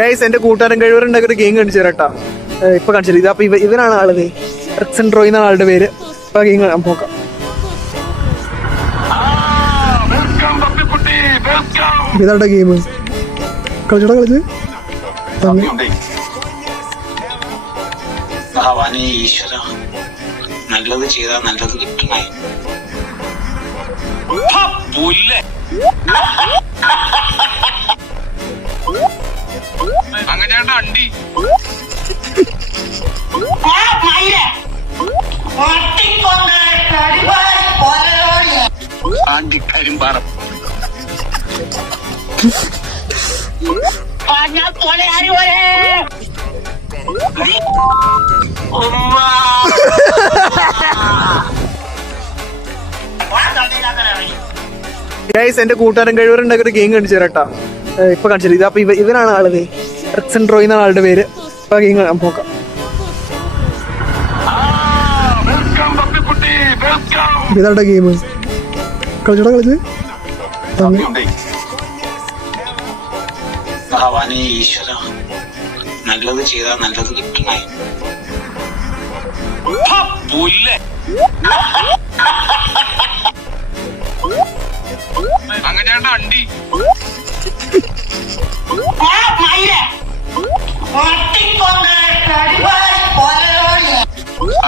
Guys എന്റെ കൂട്ടുകാരൻ കഴിവറുണ്ടാക്കി ഒരു ഗെയിം കാണിച്ചു തരാട്ടാ. ഇപ്പൊ കാണിച്ചില്ല. ഇത് അപ്പൊ ഇവനാണ് ആളത്. റെക്സൻ റോയ് എന്നാണ് ആളുടെ പേര്. ഇപ്പൊ ഗെയിം നോക്കാം. ഇതാരുടെ ഗെയിം കളിച്ചോടാ കളിച്ച് നല്ലത് ചെയ്താൽ നല്ലത് കിട്ടണേ. അങ്ങനെ അണ്ടി ആണ്ടിക്കരിമ്പാറ ഗൈസ് എന്റെ കൂട്ടുകാരൻ കഴിവറുണ്ടാക്കി ഒരു ഗെയിം കാണിച്ചു തരാട്ടാ. ഇപ്പൊ കാണിച്ചില്ല. ഇത് അപ്പൊ ഇവനാണ് ആളത്. റെക്സൻ റോയ് എന്നാണ് ആളുടെ പേര്. ഇപ്പൊ ഗെയിം നോക്കാം. ഇതാരുടെ ഗെയിം കളിച്ചോടാ കളിച്ച് ഈശ്വര നല്ലത് ചെയ്താൽ നല്ലത് കിട്ടണേ. അങ്ങനെ അണ്ടി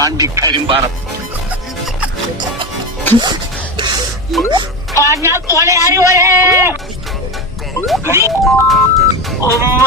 ആണ്ടിക്കരിമ്പാറ ഉമ്മ